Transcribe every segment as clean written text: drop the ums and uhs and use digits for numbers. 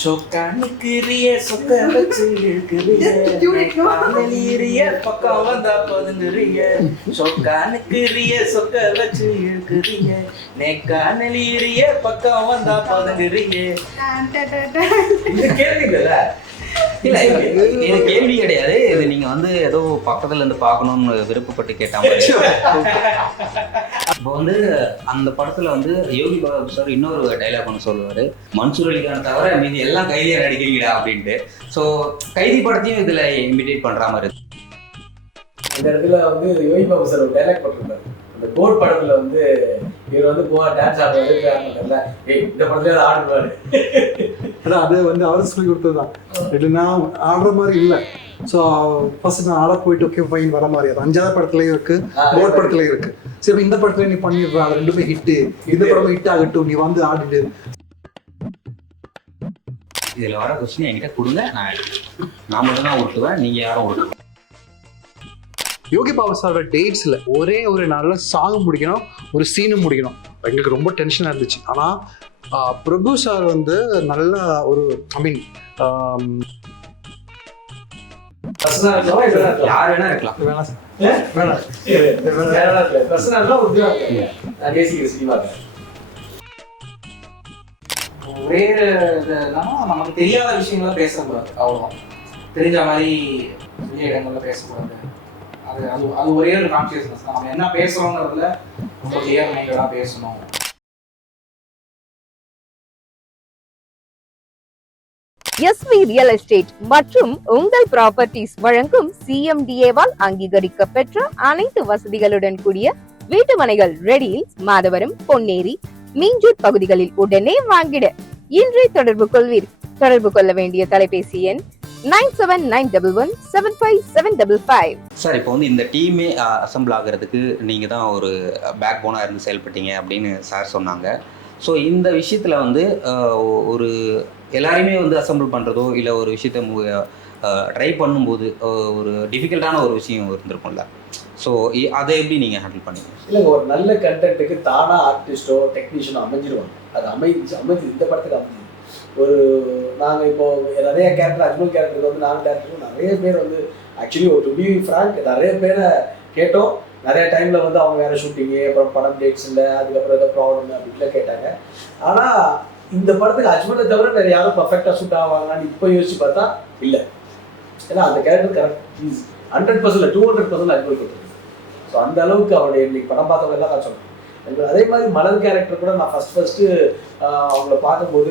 சொக்கானுக்குரிய சொக்க வச்சு இழுக்குறிய பக்கம் வந்தா பதுங்குறிய சொக்கானுக்குரிய சொக்க வச்சு இழுக்குறிய நெக்கானலிய பக்கம் வந்தா பதுங்குறிய. இது கேள்விங்கல்ல? இல்ல இது கேள்வி கிடையாது. இது நீங்க வந்து ஏதோ பக்கத்துல இருந்து பார்க்கணும்னு விருப்பப்பட்டு கேட்ட மாதிரி. இப்போ வந்து அந்த படத்துல வந்து யோகி பாபு சார் இன்னொரு டைலாக் ஒன்று சொல்லுவாரு, மன்சூர் அலிகான தவிர மீதி எல்லாம் கைதியா நடிக்கிறீங்கடா அப்படின்ட்டு. ஸோ கைதி படத்தையும் இதுல இமிடேட் பண்ற மாதிரி இருக்கு. இந்த இடத்துல வந்து யோகி பாபு சார் ஒரு டைலாக் போட்டிருந்தாரு. அந்த கோட் படத்துல வந்து இவர் வந்து போவா டான்ஸ் ஆடுறது இந்த படத்துல ஆடுவாரு. அதான் அது வந்து அவர் சொல்லி கொடுத்ததுதான். எப்படின்னா ஆடுற மாதிரி இல்லை. ஸோ ஃபர்ஸ்ட் நான் ஆட போயிட்டு ஓகே ஃபைன் வர மாதிரி. அது 5வது படத்துலயும் இருக்கு, கோட் படத்துலயும் இருக்கு. சரி இந்த படத்துல நீ பண்ணிடுற, அது ரெண்டுமே ஹிட்டு, இந்த படமும் ஹிட் ஆகட்டும், நீ வந்து ஆடிட்டு. இதுல வர கொஸ்டின் என்கிட்ட கொடுங்க, நான் மட்டும் தான் ஓட்டுவேன், நீங்க யாரும் ஓட்டுவேன். யோகி பாபு சாரோட டேட்ஸில் ஒரே ஒரு நல்ல சாங் முடிக்கணும், ஒரு சீனும் முடிக்கணும். எங்களுக்கு ரொம்ப டென்ஷனாக இருந்துச்சு. ஆனால் பிரபு சார் வந்து நல்ல ஒரு ஐ மீன் யார் வேணா இருக்கலாம். ஒரே நமக்கு தெரியாத விஷயங்கள பேசக்கூடாது, அவ்வளோதான். தெரிஞ்ச மாதிரி வெளிய இடங்கள்ல பேசக்கூடாது. அது ஒரே ஒரு கான்சியஸ்னஸ் தான். நம்ம என்ன பேசுறோங்கிறதுல ரொம்ப கிளியர் மைண்டடா பேசணும். எஸ்வி ரியல் எஸ்டேட் மற்றும் உங்கள் ப்ராப்பர்ட்டிஸ் வழங்கும் சிஎம்டிஏவால் அங்கீகரிக்க பெற்ற அனைத்து வசதிகளுடன் கூடிய வீட்டுமனைகள் ரெடியில் மாதவரம், பொன்னேரி, மீஞ்சூர் பகுதிகளில் உடனே வாங்கிட இன்றைய தொடர்பு கொள்வீர். தொடர்பு கொள்ள வேண்டிய தொலைபேசி எண் 9791175755. சார் இப்போ வந்து இந்த டீமே அசம்பிள் ஆகிறதுக்கு நீங்கள் தான் ஒரு பேக் போனாக இருந்து செயல்பட்டீங்க அப்படின்னு சார் சொன்னாங்க. ஸோ இந்த விஷயத்தில் வந்து ஒரு எல்லாரையுமே வந்து அசம்பிள் பண்ணுறதோ இல்லை ஒரு விஷயத்த ட்ரை பண்ணும்போது ஒரு டிஃபிகல்ட்டான ஒரு விஷயம் இருந்திருக்கும்ல. ஸோ அதை எப்படி நீங்கள் ஹேண்டில் பண்ணீங்க? இல்லைங்க, ஒரு நல்ல கண்டென்ட்டுக்கு தானாக ஆர்டிஸ்டோ டெக்னீஷியனோ அமைஞ்சிருவாங்க. அது அமைஞ்சு இந்த படத்துக்கு அமைஞ்சு ஒரு நாங்கள் இப்போ நிறைய கேரக்டர், அஜ்மல் கேரக்டருக்கு வந்து நாங்கள் டேரக்டரும் நிறைய பேர் வந்து ஆக்சுவலி ஒரு டு பி ஃப்ராங்க் நிறைய பேரை கேட்டோம். நிறைய டைமில் வந்து அவங்க வேறு ஷூட்டிங்கு, அப்புறம் படம் டேட்ஸ் இல்லை, அதுக்கப்புறம் ஏதோ ப்ராப்ளம் அப்படின்லாம் கேட்டாங்க. ஆனால் இந்த படத்துக்கு அஜ்மலை தவிர வேறு யாரும் பர்ஃபெக்டாக ஷூட் ஆவாங்கன்னு இப்போ யோசிச்சு பார்த்தா இல்லை. ஏன்னா அந்த கேரக்டர் கரெக்ட் 100% 200% அஜ்மல் கொடுத்துருக்கு. ஸோ அந்த அளவுக்கு அவருடைய இன்னைக்கு படம் பார்த்தவங்க எல்லாம் நான் சொன்னேன். அதே மாதிரி மலர் கேரக்டர் கூட நான் ஃபஸ்ட்டு அவங்கள பார்க்கும்போது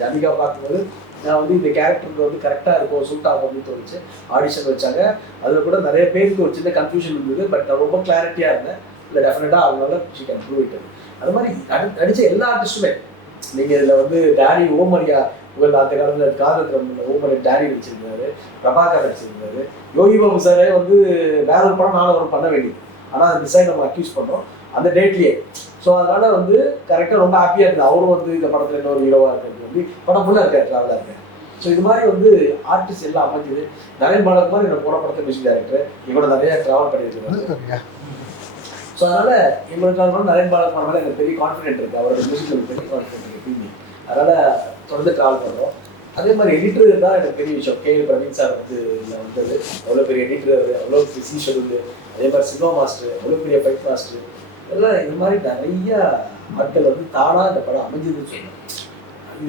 ஜானிகா பார்க்கும்போது நான் வந்து இந்த கேரக்டருக்கு வந்து கரெக்டாக இருக்கும், சூட் ஆகும் அப்படின்னு தோணுச்சு. ஆடிஷன் வச்சாங்க. அதில் கூட நிறைய பேருக்கு ஒரு சின்ன கன்ஃபியூஷன் இருந்தது. பட் நான் ரொம்ப கிளாரிட்டியாக இருந்தேன். இல்லை டெஃபினட்டாக அவங்களால ஷி கேன் ப்ரூவ் இட். அது மாதிரி நடித்த எல்லா ஆர்டிஸ்ட்டுமே நீங்கள் இதில் வந்து டேனி ஓமரியா உங்கள் அந்த காலத்தில் காதல் ஓமரியா டேனி நடிச்சிருந்தாரு, பிரபாகர் நடிச்சிருந்தாரு. யோகி பாபு சாரே வந்து வேற ஒரு படம் நானும் ஒரு பண்ண வேண்டியது. ஆனால் அந்த டிசைன் நம்ம அக்யூஸ் பண்ணோம் அந்த டேட்லேயே. ஸோ அதனால் வந்து கரெக்டாக ரொம்ப ஹாப்பியாக இருந்தது. அவரும் வந்து இந்த படத்தில் இன்னொரு ஹீரோவாக இருக்கிறது வந்து படம் ஃபுல்லாக இருக்காரு, ட்ராவலாக இருக்காரு. ஸோ இது மாதிரி வந்து ஆர்டிஸ்ட் எல்லாம் அமைஞ்சது. நரேன் பாலக் மாதிரி என்னோட போன படத்தை மியூசிக் டைரக்டர் இவரோட நிறைய ட்ராவல் பண்ணியிருக்காரு. ஸோ அதனால் எங்களோட நரேன் பாலக் மேலே எனக்கு பெரிய கான்ஃபிடென்ட் இருக்குது. அவரோட மியூசிக்கில் பெரிய கான்ஃபிடென்ட் இருக்குது. அதனால் தொடர்ந்து ட்ராவல் பண்ணுறோம். அதே மாதிரி எடிட்டர் தான் எனக்கு பெரிய விஷயம். கே பிரவீன் சார் வந்து இதில் வந்தது அவ்வளோ பெரிய எடிட்டர், அவ்வளோ பிஸி ஷெடியூல். அதே மாதிரி சினிமா மாஸ்டர், அவ்வளோ பெரிய ஃபைட் மாஸ்டர், இதெல்லாம் இந்த மாதிரி நிறைய ஆட்கள் வந்து தானாக இந்த படம் அமைஞ்சதுன்னு சொல்லுவாங்க.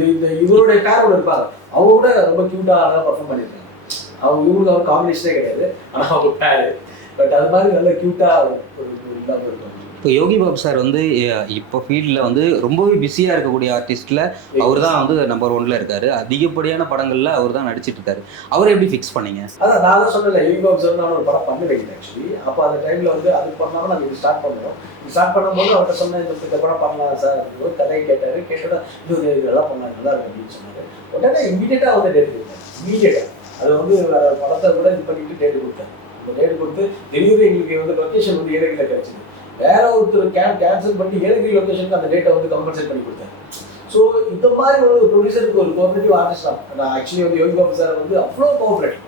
இந்த இவருடைய பேரோட இருப்பாங்க, அவங்க கூட ரொம்ப க்யூட்டாக பர்ஃபார்ம் பண்ணியிருக்காங்க. இவங்களுக்கு அவர் காம்பினேஷனே கிடையாது, ஆனால் அவங்க பேரு. பட் அது மாதிரி நல்ல க்யூட்டாக ஒரு இல்லாமல் இருக்கும். இப்போ யோகி பாபு சார் வந்து இப்போ ஃபீல்டில் வந்து ரொம்பவே பிஸியாக இருக்கக்கூடிய ஆர்டிஸ்டில் அவர் தான் வந்து நம்பர் 1ல் இருக்கார். அதிகப்படியான படங்களில் அவர் தான் நடிச்சிட்டு இருக்காரு. அவரை எப்படி ஃபிக்ஸ் பண்ணீங்க? அதான் நான் தான் சொன்னேன், யோகி பாபு சார் நான் ஒரு படம் பண்ண வைக்கல ஆக்சுவலி. அப்போ அந்த டைமில் வந்து அது பண்ணாமல் நாங்கள் இது ஸ்டார்ட் பண்ணுவோம். ஸ்டார்ட் பண்ணும்போது அவர்கிட்ட சொன்னேன், இந்த படம் பண்ணலாம் சார். ஒரு கதையை கேட்டார். கேட்டோட இதெல்லாம் பண்ணாங்க, நல்லா இருக்கு அப்படின்னு சொன்னார். உடனே இமீடியட்டாக வந்து டேட் கொடுத்தேன். இமீடியட்டாக அது வந்து படத்தை கூட இது பண்ணிட்டு டேட்டு கொடுத்தேன். இந்த டேட்டு கொடுத்து திடீர்னு எங்களுக்கு வந்து லொக்கேஷன் வந்து ஏலகிரியில் கிடச்சிது. வேற ஒருத்தர் கேன்சல் பண்ணி ஏலகிரி லொக்கேஷனுக்கு அந்த டேட்டை வந்து கம்பல்சேட் பண்ணி கொடுத்தேன். ஸோ இந்த மாதிரி ஒரு ப்ரொடியூசருக்கு ஒரு கோஆபரேட்டிவ் ஆர்டிஸ்ட் தான். நான் ஆக்சுவலி வந்து யோகி பாபு சார் வந்து அவ்வளோ கோஆபரேட்டிவ்.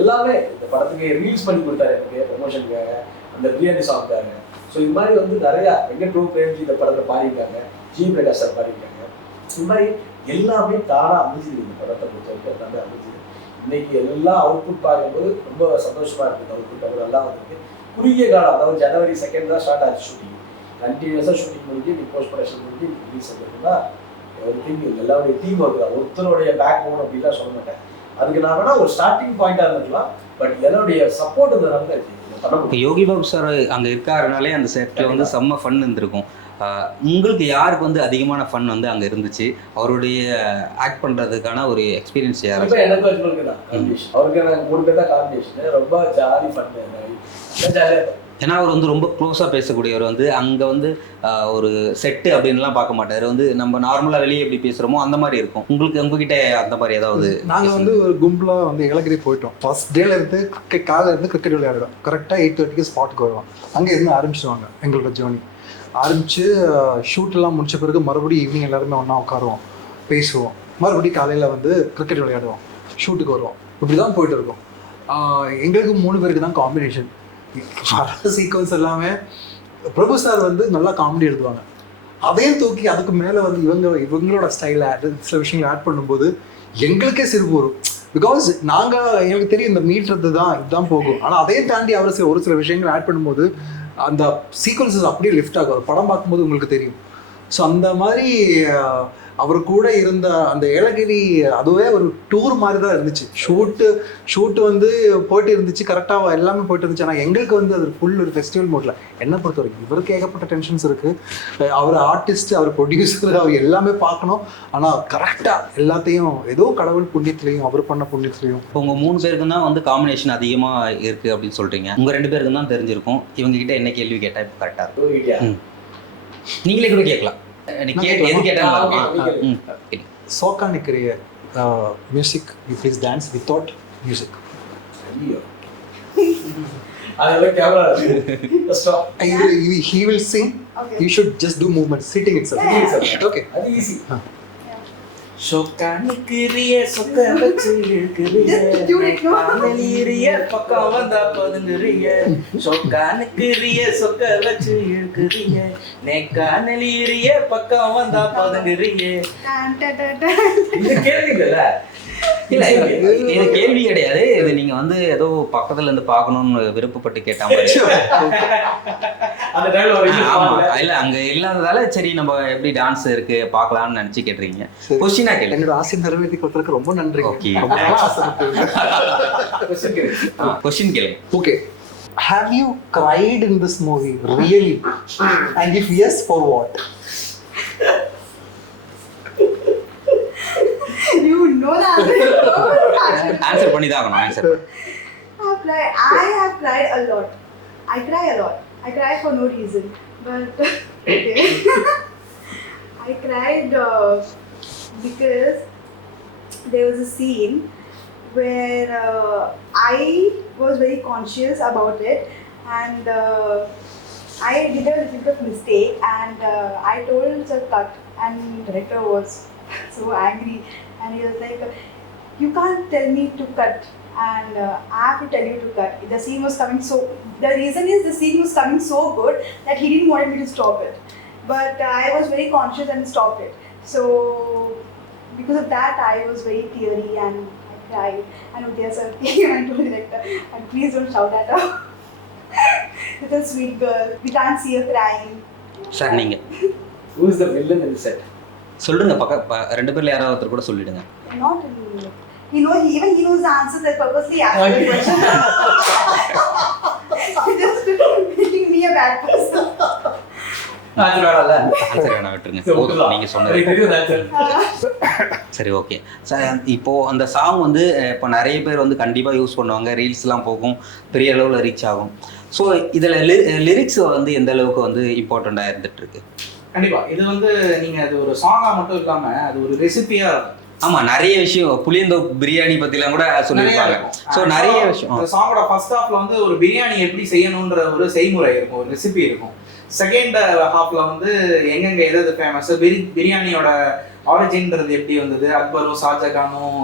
எல்லாமே இந்த படத்துக்கு ரீல்ஸ் பண்ணி கொடுத்தாரு, எனக்கு ப்ரொமோஷனுக்காக, அந்த பிரியாணி சாங்காக. ஸோ இது மாதிரி வந்து நிறையா வெங்கட் பிரபு பிரேம்ஜி இந்த படத்தில் பாடியிருக்காங்க, ஜி பிரகாஷ் சார் பாடியிருக்காங்க. இந்த மாதிரி எல்லாமே தானாக அமைஞ்சிருக்கு. இந்த படத்தை பொறுத்த வரைக்கும் எல்லாமே அமைஞ்சிருக்கு. இன்னைக்கு எல்லாம் அவுட்புட் பார்க்கும்போது ரொம்ப சந்தோஷமா இருக்குது. அவுட்புட் அவர் நல்லா வந்துருக்கு. குறுகிய காலம், அதாவது ஜனவரி 2 தான் ஸ்டார்ட் ஆச்சு ஷூட்டிங். கண்டினியூஸாக ஷூட்டிங் முடிஞ்சு போஸ்ட் ப்ரொடக்ஷன் முடிஞ்சு ரிலீஸ் ஆகுதுன்னா ஒரு டீம் எல்லாருடைய டீம் ஒர்க் தான். ஒருத்தருடைய பேக் போன் அப்படின்லாம் சொல்ல மாட்டேன். அதுக்கு நான் வேணா ஒரு ஸ்டார்டிங் பாயிண்டாக இருந்துக்கலாம். பட் என்னுடைய சப்போர்ட் இருந்ததுனால தான் யோகி பாபு சார் அங்கே இருக்காருனாலே அந்த செட்டில் வந்து செம்ம ஃபன் இருந்திருக்கும். உங்களுக்கு யாருக்கு வந்து அதிகமான ஃபன் வந்து அங்கே இருந்துச்சு? அவருடைய ஆக்ட் பண்ணுறதுக்கான ஒரு எக்ஸ்பீரியன்ஸ் யார்? எனக்கு அவருக்கு தான் காம்பினேஷன். அவருக்கு எனக்கு 3 பேர் தான் காம்பினேஷன். ரொம்ப ஜாலி ஃபன், ஜாலியாக. ஏன்னா அவர் வந்து ரொம்ப க்ளோஸாக பேசக்கூடியவர். வந்து அங்கே வந்து ஒரு செட்டு அப்படின்லாம் பார்க்க மாட்டார். வந்து நம்ம நார்மலாக வெளியே எப்படி பேசுகிறோமோ அந்த மாதிரி இருக்கும். உங்ககிட்ட அந்த மாதிரி ஏதாவது? நாங்கள் வந்து ஒரு கும்பலாக வந்து ஏலகிரி போயிட்டோம். ஃபர்ஸ்ட் டேல இருந்து காலையில் இருந்து கிரிக்கெட் விளையாடுவோம். கரெக்டாக 8:30 ஸ்பாட்டுக்கு வருவோம். அங்கே இருந்து ஆரம்பிச்சிடுவாங்க எங்களோட ஜேர்னி. ஆரம்பித்து ஷூட்டெல்லாம் முடிச்ச பிறகு மறுபடியும் ஈவினிங் எல்லாருமே ஒன்றா உட்காருவோம், பேசுவோம். மறுபடியும் காலையில் வந்து கிரிக்கெட் விளையாடுவோம், ஷூட்டுக்கு வருவோம். இப்படி தான் போயிட்டு இருக்கோம். எங்களுக்கு 3 பேருக்கு தான் காம்பினேஷன். சீக்வன்ஸ் எல்லாமே பிரபு சார் வந்து நல்லா காமெடி எழுதுவாங்க. அதையும் தூக்கி அதுக்கு மேலே வந்து இவங்களோட ஸ்டைலில் சில விஷயங்களை ஆட் பண்ணும்போது எங்களுக்கே சிரிப்பு வரும். பிகாஸ் எங்களுக்கு தெரியும் இந்த மீட்றது தான் இதுதான் போகும். ஆனால் அதையும் தாண்டி அவர் ஒரு சில விஷயங்கள் ஆட் பண்ணும்போது அந்த சீக்வன்சஸ் அப்படியே லிஃப்ட் ஆகும். ஒரு படம் பார்க்கும்போது உங்களுக்கு தெரியும். ஸோ அந்த மாதிரி அவர் கூட இருந்த அந்த ஏலகிரி அதுவே ஒரு டூர் மாதிரி தான் இருந்துச்சு. ஷூட்டு வந்து போயிட்டு இருந்துச்சு, கரெக்டாக எல்லாமே போயிட்டு இருந்துச்சு. ஆனால் எங்களுக்கு வந்து அது ஃபுல் ஒரு ஃபெஸ்டிவல் மோட்ல என்ன பொறுத்த வரைக்கும் இவருக்கு ஏகப்பட்ட டென்ஷன்ஸ் இருக்குது. அவர் ஆர்டிஸ்ட், அவர் ப்ரொடியூசர், அவர் எல்லாமே பார்க்கணும். ஆனால் கரெக்டாக எல்லாத்தையும் ஏதோ கடவுள் புண்ணியத்துலையும் அவர் பண்ண புண்ணியத்துலையும். இப்போ உங்கள் 3 பேருக்கு தான் வந்து காம்பினேஷன் அதிகமாக இருக்குது அப்படின்னு சொல்கிறீங்க. உங்கள் 2 பேருக்கு தான் தெரிஞ்சிருக்கும். இவங்ககிட்ட என்ன கேள்வி கேட்டால் இப்போ கரெக்டாக நீங்களே கூட கேட்கலாம். எது கேட்டாலும் சோக்கா நிக்கிறிய music you please dance without music. He will sing. Okay. You should just do movement, sitting itself. Okay. That's easy. சொக்கா நிக்கிறிய சொக்க வச்சு இழுக்கிறிய காணலிரிய பக்கம் வந்தா பதுங்குறிய சொக்கா நிக்கிறிய சொக்க வச்சு இழுக்கிறிய நெக்கானலிரிய பக்கம் வந்தா பதுங்குறிய. இது கேள்விங்களா? இல்ல இது கேள்வி கிடையாது. இது நீங்க வந்து ஏதோ பக்கத்துல இருந்து பார்க்கணும்னு விருப்பப்பட்டு கேட்ட மாதிரி. இல்ல அங்க இல்லாததால சரி நம்ம எப்படி டான்ஸ் இருக்கு பார்க்கலாம்னு நினைச்சு கேட்டுறீங்க. கொஸ்டினா கேளு. என்னோட ஆசை நிறைவேற்றி கொடுத்ததுக்கு ரொம்ப நன்றி. ஓகே கொஸ்டின் கேளு. Okay, have you cried in this movie really, and if yes, for what? You know that. Answer பண்ணி தான் ஆகணும். Answer I have cried a lot. I cry a lot. I cry for no reason. But okay. I cried because there was a scene where I was very conscious about it, and I did a little bit of mistake, and I told the cut, and director was so angry, and he was like, you can't tell me to cut, and I have to tell you to cut. The scene was coming so, the reason is the scene was coming so good that he didn't want me to stop it, but I was very conscious and stopped it. So because of that I was very teary and I cried, and Udaya sir came and told the director, and please don't shout at her. It's a sweet girl, we can't see her crying. Sir நீங்க Who is the villain in the set? சொல்லுங்க. 2 பேர்ல யாராவது ஒருத்தர் கூட சொல்லிடுங்க. Not really. Even he knows the answer. That purposely asked the question. Just making me a bad person. Answer வேணாம்ல. Answer வேணா விட்டுருங்க. நீங்க சொன்னது சரி. ஓகே சார், இப்போ அந்த சாங் வந்து இப்போ நிறைய பேர் வந்து கண்டிப்பாக யூஸ் பண்ணுவாங்க. ரீல்ஸ்லாம் போகும், பெரிய அளவில் ரீச் ஆகும். ஸோ இதில் லிரிக்ஸ் வந்து எந்த அளவுக்கு வந்து இம்பார்ட்டண்ட்டாக இருந்துட்டு இருக்கு? கண்டிப்பா இது வந்து நீங்க அது ஒரு சாங்கா மட்டும் இல்லாம அது ஒரு ரெசிபியா இருக்கும். ஆமா, நிறைய விஷயம் புளியந்தோப்பு பிரியாணி பத்திலாம் கூட சொல்லியிருப்பாங்க. ஸோ நிறைய விஷயம் இந்த சாங்கோட ஃபர்ஸ்ட் ஹாஃப்ல வந்து ஒரு பிரியாணி எப்படி செய்யணுன்ற ஒரு செய்முறை இருக்கும், ஒரு ரெசிபி இருக்கும். செகண்ட் ஹாஃப்ல வந்து எங்கெங்க எது ஃபேமஸ், பிரியாணியோட ஆரிஜின்றது எப்படி வந்தது, அக்பரும் ஷாஜகானும்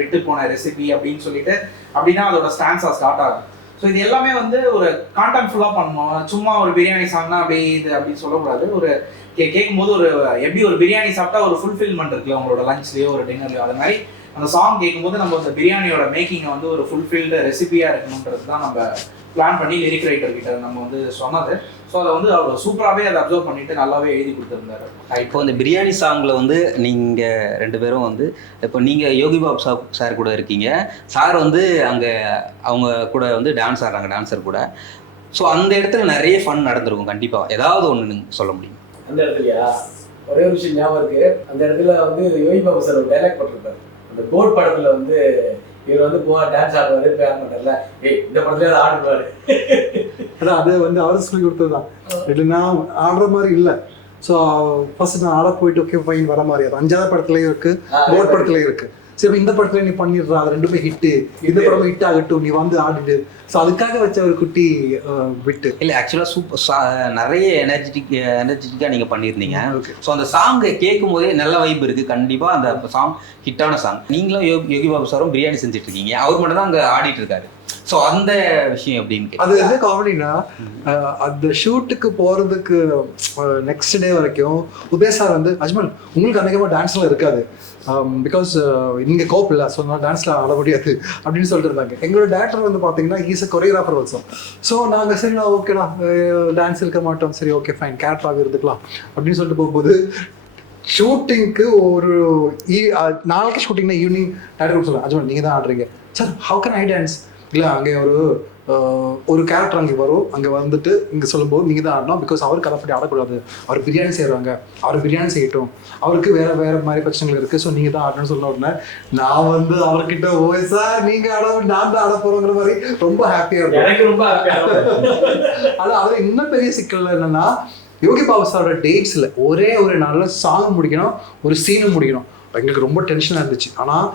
விட்டு போன ரெசிபி அப்படின்னு சொல்லிட்டு அப்படின்னா அதோட ஸ்டான்ஸா ஸ்டார்ட் ஆகும். ஸோ இது எல்லாமே வந்து ஒரு கான்டென்ட் ஃபுல்லாக பண்ணணும். சும்மா ஒரு பிரியாணி சாங்னா அப்படியே இது அப்படின்னு சொல்லக்கூடாது. ஒரு கேட்கும்போது ஒரு எப்படி ஒரு பிரியாணி சாப்பிட்டா ஒரு ஃபுல்ஃபில்மெண்ட் இருக்குல்ல உங்களோட லஞ்ச்லயோ ஒரு டின்னர்லயோ, அது மாதிரி அந்த சாங் கேட்கும்போது நம்ம அந்த பிரியாணியோட மேக்கிங்கை வந்து ஒரு ஃபுல்ஃபில்டு ரெசிபியாக இருக்கணுன்றது தான் நம்ம பிளான் பண்ணி லிரிக் ரைட்டர் கிட்ட நம்ம வந்து சொன்னது. ஸோ அதை வந்து அவர் சூப்பராகவே அதை அப்சர்வ் பண்ணிட்டு நல்லாவே எழுதி கொடுத்துருந்தாரு. இப்போ இந்த பிரியாணி சாங்கில் வந்து நீங்கள் 2 பேரும் வந்து இப்போ நீங்கள் யோகி பாபு சார் கூட இருக்கீங்க, சார் வந்து அங்கே அவங்க கூட வந்து டான்ஸ் ஆடுறாங்க, டான்ஸர் கூட. ஸோ அந்த இடத்துல நிறைய ஃபன் நடந்திருக்கும் கண்டிப்பாக. ஏதாவது ஒன்று சொல்ல முடியும் அந்த இடத்துலயா? ஒரே ஒரு விஷயம் ஞாபகம் இருக்கு. அந்த இடத்துல வந்து யோகி பாபு சார் ஒரு டைலாக் போட்டிருப்பாரு. அந்த கோட் படத்துல வந்து இவர் வந்து போவா டான்ஸ் ஆடுவாரு, பேர் மாட்டல, இந்த படத்துல ஆடுவாரு. அதான் அது வந்து அவர் சொல்லி கொடுத்தது தான். எப்படின்னா ஆடுற மாதிரி இல்லை. ஸோ ஃபர்ஸ்ட் நான் ஆட போயிட்டு ஓகே ஃபைன் வர மாதிரி. அது 5வது படத்துலையும் இருக்கு, கோட் படத்துலையும் இருக்கு. சரி இந்த படத்துல நீ பண்ணிடுறா, அது 2மே ஹிட்டு, இந்த படமும் ஹிட் ஆகட்டும், நீ வந்து ஆடிடு. ஸோ அதுக்காக வச்ச ஒரு குட்டி விட்டு இல்லை. ஆக்சுவலாக சூப்பர் நிறைய எனர்ஜெட்டிக்காக நீங்கள் பண்ணியிருந்தீங்க. ஸோ அந்த சாங்கை கேட்கும் போதே நல்ல வைப் இருக்குது கண்டிப்பாக. அந்த சாங் ஹிட்டான சாங். நீங்களும் யோகி பாபு சாரும் பிரியாணி செஞ்சுட்டு இருக்கீங்க, அவர் மட்டும் தான் அங்கே ஆடிட்டு இருக்காரு. ஸோ அந்த விஷயம் எப்படின்னு அது என்ன காமெடினா, அந்த ஷூட்டுக்கு போகிறதுக்கு நெக்ஸ்ட் டே வரைக்கும் உதய் சார் வந்து அஜ்மல் உங்களுக்கு அநேகமாக டான்ஸ்லாம் இருக்காது, பிகாஸ் இங்கே கோப் இல்லை, ஸோ நான் டான்ஸில் ஆட முடியாது அப்படின்னு சொல்லிட்டு இருந்தாங்க. எங்களோட டேரக்டர் வந்து பார்த்தீங்கன்னா is a choreographer also. So நாங்கள் சரி நான் ஓகேடா டான்ஸ் இருக்க மாட்டோம், சரி ஓகே ஃபைன் கேரக்டராக இருந்துக்கலாம் அப்படின்னு சொல்லிட்டு போகும்போது ஷூட்டிங்க்கு ஒரு நாளைக்கு ஷூட்டிங்னா ஈவினிங் டேரக்டர் சொல்லுவேன், அஜ்மல் நீங்கள் தான் ஆடுறீங்க sir, how can I dance? இல்லை அங்கே ஒரு கேரக்டர் அங்கே வரும், அங்கே வந்துட்டு இங்கே சொல்லும்போது நீங்கள் தான் ஆடணும், பிகாஸ் அவருக்கு அதை பற்றி ஆடக்கூடாது, அவர் பிரியாணி செய்கிறாங்க, அவர் பிரியாணி செய்யட்டும், அவருக்கு வேறு மாதிரி பிரச்சனைகள் இருக்குது, ஸோ நீங்கள் தான் ஆடணும்னு சொல்ல உடனே நான் வந்து அவர்கிட்ட ஓய் சார் நீங்கள் ஆட, நான் தான் ஆட போகிறோங்கிற மாதிரி ரொம்ப ஹாப்பியாக இருக்கும். எனக்கு ரொம்ப ஆனால் அதில் இன்னும் பெரிய சிக்கல் என்னென்னா, யோகி பாபு சாரோட டேட்ஸில் ஒரே ஒரு நல்ல சாங் முடிக்கணும், ஒரு சீனும் முடிக்கணும். எங்களுக்கு ரொம்ப டென்ஷனாக இருந்துச்சு. ஆனால்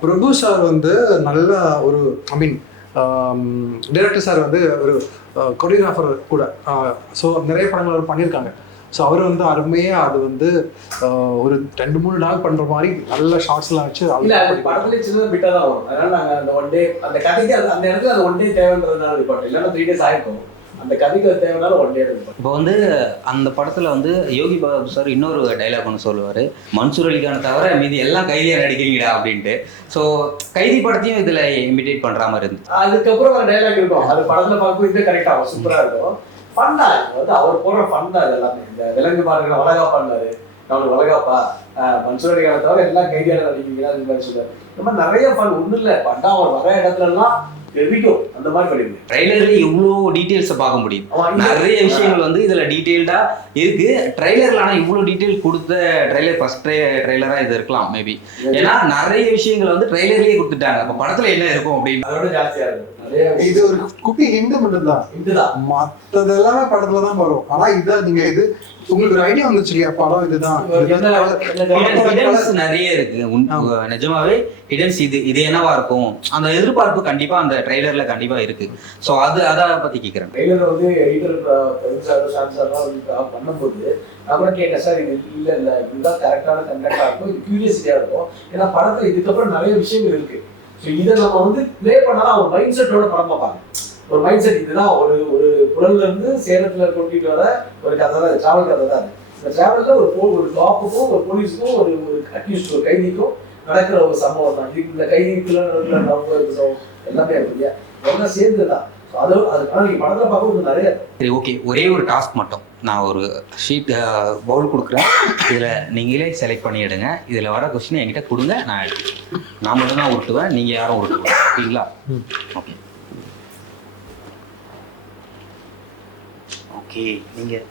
பிரபு சார் வந்து நல்ல ஒரு ஐ மீன் டைரக்டர் சார் வந்து ஒரு கொரியோகிராஃபர் கூட. ஸோ நிறைய படங்கள் அவர் பண்ணியிருக்காங்க. ஸோ அவர் வந்து அருமையாக அது வந்து ஒரு 2-3 நாள் பண்ணுற மாதிரி நல்ல ஷார்ட்ஸ்லாம் வச்சு படத்துலேயே சின்னதாக பிட்டாக தான் வரும். அதனால நாங்கள் அந்த 1 டே அந்த கதைக்கு அந்த இடத்துல அந்த 1 டே தேவைன்றதுனால ரிப்போர்ட் இல்லைன்னா 3 days ஆயிருக்கும். அந்த கதைக்கு தேவைனால 1 day இருக்கும். இப்போ வந்து அந்த படத்தில் வந்து யோகி பாபு சார் இன்னொரு டைலாக் ஒன்று சொல்லுவார், மன்சூர் அலிகானை தவிர மீதி எல்லாம் கைதியாக நடிக்கிறீங்கடா அப்படின்ட்டு. ஸோ கைதி படத்தையும் இதில் இமிடேட் பண்ணுற மாதிரி இருந்து அதுக்கப்புறம் ஒரு டைலாக் இருக்கும், அது படத்தில் பார்க்கும் இது கரெக்டாக ஆகும், சூப்பராக இருக்கும். ஃபன்னா வந்து அவர் போடுற ஃபன் தான் இது எல்லாமே. இந்த விலங்கு பாருங்க வளகா பண்ணாரு, நம்மளுக்கு வளகாப்பா மன்சூர் அலிகானை தவிர எல்லாம் கைதியாக நடிக்கிறீங்களா அது மாதிரி சொல்லுவார். இந்த மாதிரி நிறைய ஃபன் ஒன்றும் இல்லை, பட்டா அவர் வர இடத்துலலாம் தெரிவிக்கும் அந்த மாதிரி பண்ணிடுங்க. ட்ரைலர்ல இவ்வளோ டீட்டெயில்ஸை பார்க்க முடியும், நிறைய விஷயங்கள் வந்து இதுல டீட்டெயில்டா இருக்கு. ட்ரைலர்ல ஆனால் இவ்வளோ டீட்டெயில் கொடுத்த ட்ரைலர் ஃபர்ஸ்ட் ட்ரைலரா இது இருக்கலாம் மேபி. ஏன்னா நிறைய விஷயங்கள் வந்து ட்ரைலர்லயே கொடுத்துட்டாங்க, அப்போ படத்துல என்ன இருக்கும் அப்படின்னு அதோட ஜாஸ்தியா இருக்கும். இது ஒரு குட்டி ஹிண்ட் மட்டும் தான், இதுதான் மற்றது எல்லாமே படத்துல தான் வரும். ஆனா இதான் நீங்க இது உங்களுக்கு ஒரு ஐடியா வந்துச்சு இல்லையா, படம் இதுதான் நிறைய இருக்கு நிஜமாவே ஹிடன்ஸ். இது என்னவா இருக்கும் அந்த எதிர்பார்ப்பு கண்டிப்பா அந்த ட்ரைலர்ல கண்டிப்பா இருக்கு. ஸோ அதை பத்தி கேட்கிறேன். ட்ரைலர் வந்து எடிட்டர் பண்ணும்போது நான் கேட்டேன், சார் இது இல்ல இதுதான் கரெக்டான கண்டென்ட்டா இருக்கும், இது கியூரியஸிட்டியா இருக்கும். ஏன்னா படத்துல இதுக்கப்புறம் நிறைய விஷயங்கள் இருக்கு. ஸோ இதை நம்ம வந்து பிளே பண்ணாலும் அவங்க மைண்ட் செட்டோட படம் பார்ப்பாங்க. ஒரு மைண்ட் செட் இதுதான், ஒரு புலன்ல இருந்து சேலத்துல கொண்டுட்டு வர ஒரு கதை தான், டிராவல் கதை தான். இந்த டிராவல்ல ஒரு டாப்புக்கும் ஒரு போலீஸுக்கும் ஒரு அக்யூஸ்ட் ஒரு கைதிக்கும் நடக்கிற ஒரு சம்பவம் தான். இது இந்த கைதிக்குள்ள எல்லாமே இருக்கு, எல்லாம் சேர்ந்துதான். அதுக்கான நீங்க படத்துல பார்க்க நிறைய. சரி ஓகே, ஒரே ஒரு டாஸ்க் மட்டும். நான் ஒரு ஷீட் பவுல் கொடுக்குறேன், இதில் நீங்களே செலக்ட் பண்ணி எடுங்க. இதில் வர கொஸ்டின் என்கிட்ட கொடுங்க, நான் எடுத்துக்கிறேன். நான் மட்டும் தான் உருட்டுவேன், நீங்கள் யாரும் உருட்டுவேன், ஓகேங்களா? Okay okay. நீங்கள்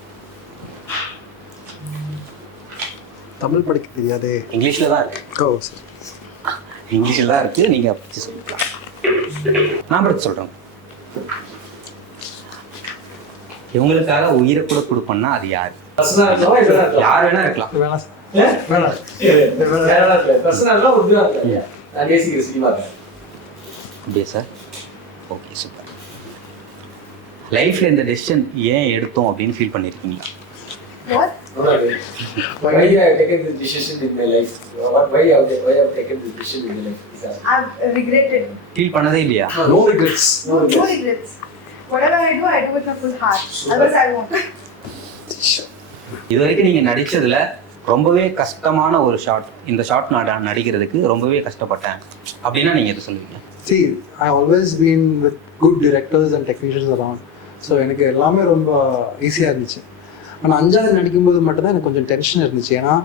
தமிழ் படிக்க தெரியாதே, இங்கிலீஷில் தான் இருக்கு. ஓ சரி, இங்கிலீஷில் தான் இருக்குது, நீங்கள் படித்து சொல்லிக்கலாம். நான் படித்து சொல்கிறேன். இவங்களுக்காக உயிரை கூட கொடுப்போம்னா அது யாரு? யார் வேணா இருக்கலாம். அப்படியே சார், ஓகே சூப்பர். லைஃப்ல இந்த டெசிஷன் ஏன் எடுத்தோம் அப்படின்னு ஃபீல் பண்ணிருக்கீங்களா? What? Why I have taken this decision in my life? Why I have taken this decision in my life? I've regretted. Feel பண்ணதே இல்லையா? no regrets. No regrets. Whatever I do with my full heart. Otherwise I won't. இது வரைக்கும் நீங்கள் நடித்ததில் ரொம்பவே கஷ்டமான ஒரு shot, இந்த shot நான் நடிக்கிறதுக்கு ரொம்பவே கஷ்டப்பட்டேன் அப்படின்னா நீங்கள் எது சொல்லுவீங்க? See, I always been with good directors and technicians around. So எனக்கு எல்லாமே ரொம்ப ஈஸியாக இருந்துச்சு. ஆனால் 5வது நடிக்கும்போது மட்டும்தான் எனக்கு கொஞ்சம் டென்ஷன் இருந்துச்சு. ஏன்னா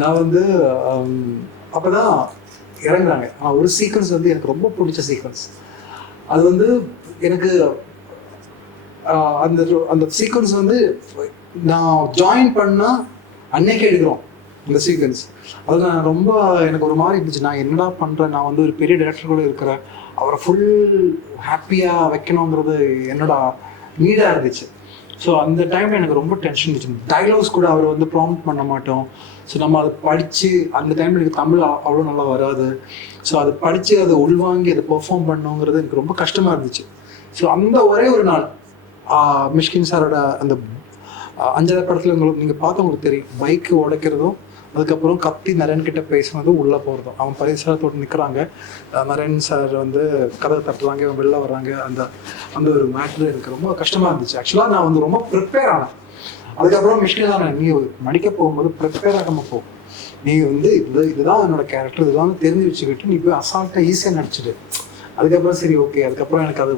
நான் வந்து அப்போ தான் இறங்குறாங்க. ஆனால் ஒரு சீக்வன்ஸ் வந்து எனக்கு ரொம்ப பிடிச்ச சீக்வன்ஸ். அது வந்து எனக்கு அந்த அந்த சீக்வன்ஸ் வந்து நான் ஜாயின் பண்ணால் அன்னைக்கு எடுக்கிறோம் இந்த சீக்வன்ஸ். அது நான் ரொம்ப எனக்கு ஒரு மாதிரி இருந்துச்சு. நான் என்னடா பண்ணுறேன், நான் வந்து ஒரு பெரிய டைரக்டர் கூட இருக்கிறேன், அவரை ஃபுல் ஹாப்பியாக வைக்கணுங்கிறது என்னோட நீடாக இருந்துச்சு. ஸோ அந்த டைமில் எனக்கு ரொம்ப டென்ஷன் இருந்துச்சு. டைலாக்ஸ் கூட அவர் வந்து ப்ராம்ப்ட் பண்ண மாட்டோம். ஸோ நம்ம அதை படித்து அந்த டைமில் எனக்கு தமிழ் அவ்வளோ நல்லா வராது. ஸோ அதை படித்து அதை உள்வாங்கி அதை பெர்ஃபார்ம் பண்ணோங்கிறது எனக்கு ரொம்ப கஷ்டமாக இருந்துச்சு. ஸோ அந்த ஒரே ஒரு நாள் மிஷ்கின் சாரோட அந்த 5வது படத்தில் நீங்கள் பார்த்தவங்களுக்கு தெரியும், பைக்கு உடைக்கிறதும் அதுக்கப்புறம் கத்தி நரேன் கிட்ட பேசுனதும் உள்ளே போகிறதும். அவன் பரிசரத்தோடு நிற்கிறாங்க, நரேன் சார் வந்து கதை தட்டுறாங்க, இவன் வெளில வர்றாங்க. அந்த அந்த ஒரு மேட்ரு எனக்கு ரொம்ப கஷ்டமாக இருந்துச்சு. ஆக்சுவலாக நான் வந்து ரொம்ப ப்ரிப்பேர் ஆனேன். அதுக்கப்புறம் மிஷ்கின் தான் நீ நடிக்க போகும்போது ப்ரிப்பேர் ஆகாமல் போ, நீ வந்து இதுதான் என்னோட கேரக்டர், இதுதான் தெரிஞ்சு வச்சுக்கிட்டு நீ போய் அசால்ட்டாக ஈஸியாக நடிச்சிடு. அதுக்கப்புறம் சரி ஓகே, அதுக்கப்புறம் எனக்கு அது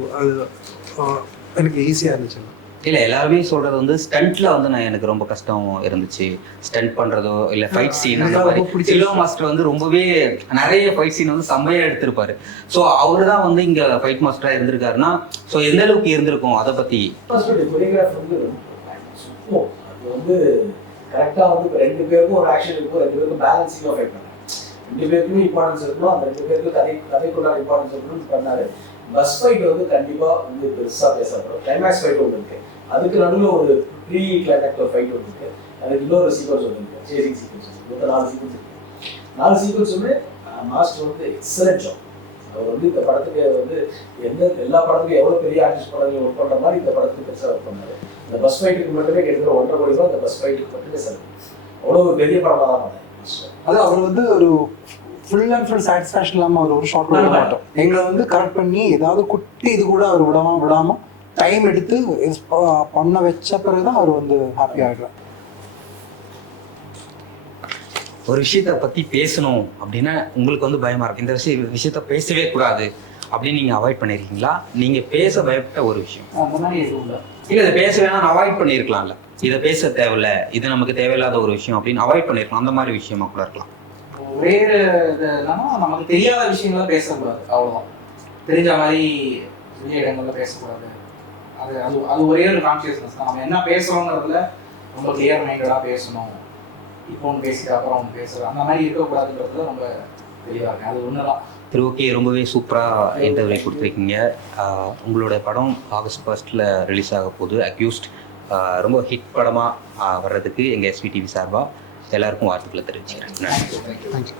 எனக்கு ஈஸியாக இருந்துச்சு. இல்லை, எல்லாருமே சொல்கிறது வந்து ஸ்டண்ட்டில் வந்து எனக்கு ரொம்ப கஷ்டம் இருந்துச்சு. ஸ்டண்ட் பண்ணுறதோ இல்லை ஃபைட் சீன் அந்த மாதிரி. சில்வா மாஸ்டர் வந்து ரொம்பவே நிறைய ஃபைட் சீன் வந்து செம்மையாக எடுத்திருப்பாரு. ஸோ அவர் தான் வந்து இங்கே ஃபைட் மாஸ்டராக இருந்திருக்காருன்னா ஸோ எந்த அளவுக்கு இருந்திருக்கும் அதை பற்றி? கொரியோகிராஃபர் வந்து சூப்பர். அது வந்து கரெக்டாக வந்து இப்போ 2 பேருக்கும் ஒரு ஆக்ஷன் இருக்கும், 2 பேருக்கும் பேலன்சிங்காக ஃபைட் பண்ணாங்க. 2 பேருக்குமே இம்பார்ட்டன்ஸ் இருக்கணும், அந்த 2 பேருக்கும் கதைக்குள்ளார இம்பார்ட்டன்ஸ் இருக்கணும்னு பண்ணாரு. பஸ் ஃபைட் வந்து கண்டிப்பாக வந்து பெருசாக பேசப்படும். கிளைமேக்ஸ் ஃபைட் ஒன்று இருக்குது, அதுக்கு நடுவில் ஒரு ப்ரீ கிளைமேக்ஸ் ஒரு ஃபைட் ஒன்று இருக்குது, அதுக்கு இன்னொரு சீக்வன்ஸ் ஒன்று இருக்குது, சேசிங் சீக்வன்ஸ். மொத்தம் 4 சீக்வன்ஸ் இருக்குது. 4 சீக்வன்ஸ் வந்து மாஸ்டர் வந்து எக்ஸலன்ட் ஜாப். அவர் வந்து இந்த படத்துக்கு வந்து எல்லா படத்துக்கும் எவ்வளோ பெரிய ஆர்டிஸ்ட் படங்கள் ஒர்க் பண்ணுற மாதிரி இந்த படத்துக்கு பெருசாக ஒர்க் பண்ணார். இந்த பஸ் ஃபைட்டுக்கு மட்டுமே கிட்டத்தட்ட 1.5 கோடி ரூபா இந்த பஸ் ஃபைட்டுக்கு மட்டுமே செலவு. அவ்வளோ ஒரு பெரிய படமாக தான் பண்ணார் மாஸ்டர். அது அவர் வந்து ஒரு ஃபுல் அண்ட் ஃபுல் சாட்டிஸ்ஃபேக்ஷன் இல்லாமல் அவர் ஒரு ஷார்ட் விட மாட்டோம். எங்களை வந்து கரெக்ட் பண்ணி ஏதாவது குட்டி இது கூட அவர் விடாமல் டைம் எடுத்து பண்ண வச்ச பிறகு தான் அவர் வந்து ஹாப்பி ஆகிடுறார். ஒரு விஷயத்தை பற்றி பேசணும் அப்படின்னா உங்களுக்கு வந்து பயமாக இருக்கும், இந்த விஷயத்த பேசவே கூடாது அப்படின்னு நீங்கள் அவாய்ட் பண்ணியிருக்கீங்களா? நீங்கள் பேச பயப்பட்ட ஒரு விஷயம் அந்த மாதிரி எதுவும் இல்லை. இல்லை, இதை பேச வேணாம் அவாய்ட் பண்ணியிருக்கலாம்ல, இதை பேச தேவையில்ல, இது நமக்கு தேவையில்லாத ஒரு விஷயம் அப்படின்னு அவாய்ட் பண்ணியிருக்கலாம், அந்த மாதிரி விஷயமா கூட இருக்கலாம். ஒரே இது என்னன்னா நமக்கு தெரியாத விஷயங்கள பேசக்கூடாது, அவ்வளோதான். தெரிஞ்ச மாதிரி வெளிய இடங்கள்ல பேசக்கூடாது. அது அது அது ஒரே ஒரு கான்சியஸ்னஸ் தான். நம்ம என்ன பேசுகிறோங்கிறதுல ரொம்ப கிளியர் மைண்டடாக பேசணும். இப்போ ஒன்று பேசிட்டு அப்புறம் ஒன்று பேசுகிறோம், அந்த மாதிரி இருக்கக்கூடாதுன்றதுல ரொம்ப தெளிவாக இருக்கேன். அது ஒன்று தான். சரி, ஓகே, ரொம்பவே சூப்பராக இன்டர்வியூ கொடுத்துருக்கீங்க. உங்களோட படம் ஆகஸ்ட் 1 ரிலீஸ் ஆக போகுது, அக்யூஸ்ட். ரொம்ப ஹிட் படமாக வர்றதுக்கு எங்கள் SVTV சார்பாக எல்லாருக்கும் வாழ்த்துக்களை தெரிவிச்சுக்கிறேன். தேங்க்யூ.